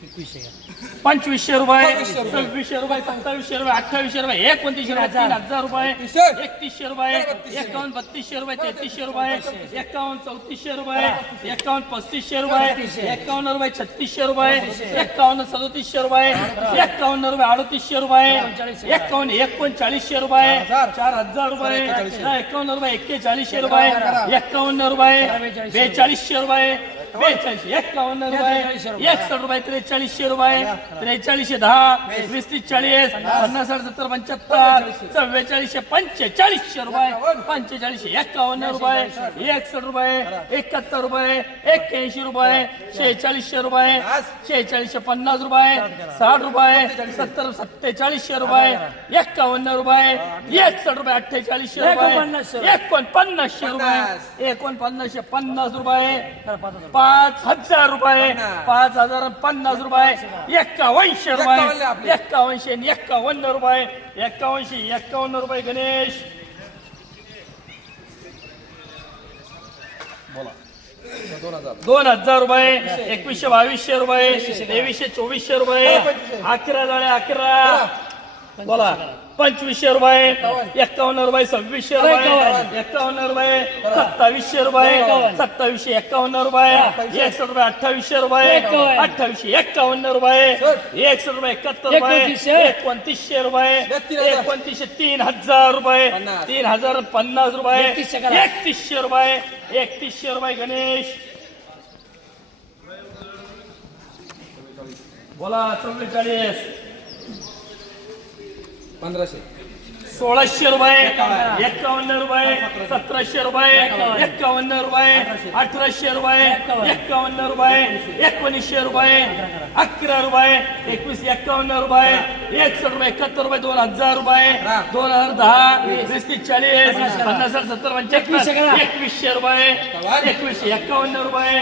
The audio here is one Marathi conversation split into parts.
पंचवीसशे रुपये. सव्वीसशे रुपये सत्तावीसशे रुपये अठ्ठावीसशे रुपये एकोणतीसशे रुपये तीन हजार रुपये तीसशे. एकतीसशे रुपये. एकावन्न बत्तीसशे रुपये तेहतीसशे रुपये एकावन्न चौतीसशे रुपये एकावन्न पस्तीसशे रुपये एकावन्न रुपये छत्तीसशे रुपये एकावन्न सदोतीसशे रुपये एकावन्न रुपये अडतीसशे रुपये एकावन्न एकोणचाळीसशे रुपये चार हजार. रुपये एकावन्न रुपये एक्केचाळीसशे रुपये. एकावन्न रुपये बेचाळीसशे रुपये रुपये एकसष्ट रुपये त्रेचाळीसशे रुपये त्रेचाळीसशे दहा वीस. तीस चाळीस पन्नास. सत्तर पंच्याहत्तर चव्वेचाळीसशे पंचेचाळीसशे रुपये पंचेचाळीसशे एकावन्न रुपये एकसष्ट रुपये एकाहत्तर रुपये एक्क्याऐंशी रुपये शेहेचाळीसशे रुपये शेहेचाळीसशे पन्नास रुपये साठ रुपये सत्तर सत्तेचाळीसशे रुपये एकावन्न रुपये एकसष्ट रुपये अठ्ठेचाळीसशे रुपये एकोणपन्नासशे रुपये. एकोणपन्नासशे पन्नास. रुपये पाच हजार रुपये पाच हजार पन्नास रुपये एक्कावनशे एक्कावन्नले रुपये. एक्कावनशे एक्कावन्न रुपये एक्कावनशे एक्कावन्न रुपये गणेश. हजार दोन हजार रुपये एकवीसशे बावीसशे रुपये तेवीसशे चोवीसशे रुपये अकरा झाले अकरा. बोला पंचवीसशे रुपये एक्कावन्न रुपये सव्वीसशे रुपये एक्कावन्न रुपये सत्तावीसशे रुपये सत्तावीसशे एक्कावन्न रुपये एकसष्ट रुपये अठ्ठावीसशे रुपये अठ्ठावीसशे एक्कावन्न रुपये एकसष्ट रुपये एकाहत्तर रुपये एकोणतीसशे रुपये एकोणतीसशे तीन हजार रुपये. तीन हजार पन्नास रुपये एकतीसशे रुपये एकतीसशे रुपये गणेश. बोला चव्वेचाळीस पंधराशे. सोळाशे रुपये एकावन्न. रुपये सतराशे रुपये एकावन्न. रुपये अठराशे. रुपये एकावन्न. रुपये एकोणीसशे रुपये अकरा रुपये एकवीस एकावन्न रुपये एकसष्ट रुपये एकाहत्तर रुपये दोन हजार रुपये दोन हजार दहा वीस. तीस चाळीस पन्नास. सत्तर पंच्याहत्तर एकवीसशे रुपये एकवीसशे एकावन्न रुपये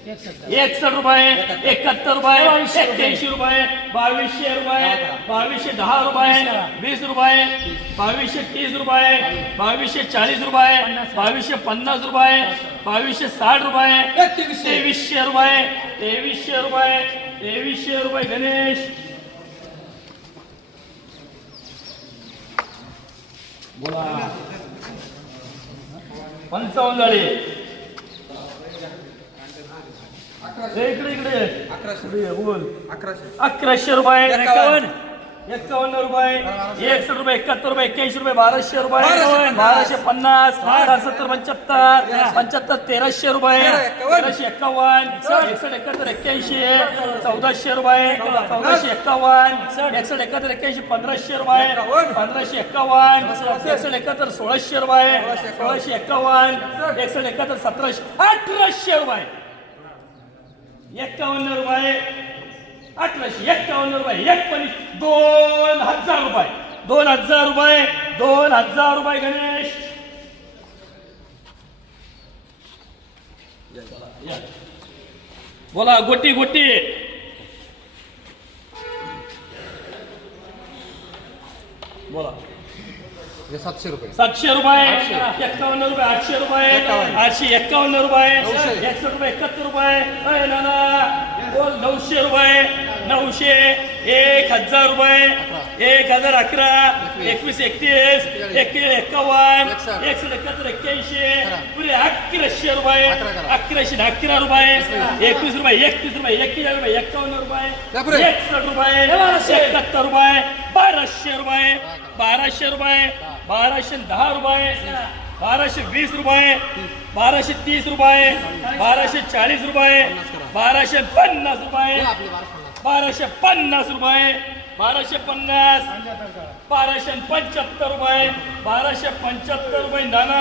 एकसष्ट रुपये एकाहत्तर रुपये एक्क्याऐंशी रुपये बावीसशे रुपये बावीसशे. दहा रुपये वीस रुपये बावीसशे तीस रुपये बावीसशे चाळीस रुपये बावीसशे पन्नास रुपये बावीसशे साठ रुपये. तेवीसशे रुपये तेवीसशे रुपये तेवीसशे रुपये गणेश. बोला. पंचावन्न झाले इकडे इकडे. अकराशे. बोल. अकराशे. अकराशे रुपये एकावन्न. एकावन्न. रुपये एकसष्ट रुपये एकाहत्तर रुपये एक्क्याऐंशी रुपये बाराशे रुपये. बाराशे पन्नास. सत्तर पंच्याहत्तर. पंच्याहत्तर तेराशे रुपये. तेरा एक्कावन्न. तेराशे एक्कावन्न एकसष्ट एकाहत्तर एक्क्याऐंशी. चौदाशे रुपये. चौदाशे एक्कावन्न एकसष्ट एकाहत्तर एक्क्याऐंशी पंधराशे रुपये. एक्कावन्न. पंधराशे एक्कावन्न एकसष्ट एकाहत्तर सोळाशे रुपये. सोळाशे एक्कावन्न एकसष्ट एकाहत्तर सतराशे. अठराशे रुपये. एक्कावन्न रुपये. अठराशे एक्कावन्न रुपये. एक पण दोन हजार रुपये. दोन हजार रुपये. दोन हजार रुपये गणेश. बोला गोटी गोटी. बोला. सातशे रुपये. सातशे रुपये. एक्कावन्न रुपये आठशे रुपये. आठशे एक्कावन्न रुपये. एकसष्ट रुपये एकाहत्तर रुपये. अरे नाना बोल नऊशे रुपये. नऊशे. एक हजार रुपये. एक हजार अकरा. एकवीस. एकतीस. एक एक्कावन्न. एकशे एकाहत्तर एक्क्याऐंशी. पुरे अकराशे रुपये. अकराशे अकरा रुपये. एकवीस. रुपये एकतीस रुपये एक्केचाळीस रुपये एक्कावन्न. रुपये. एकसष्ट रुपये. एकाहत्तर रुपये. बाराशे रुपये. बाराशे रुपये. बाराशे दहा रुपये बाराशे वीस रुपये बाराशे तीस रुपये बाराशे चाळीस रुपये बाराशे पन्नास रुपये बाराशे पन्नास रुपये बाराशे पन्नास बाराशे पंच्याहत्तर रुपये बाराशे पंच्याहत्तर रुपये नाना.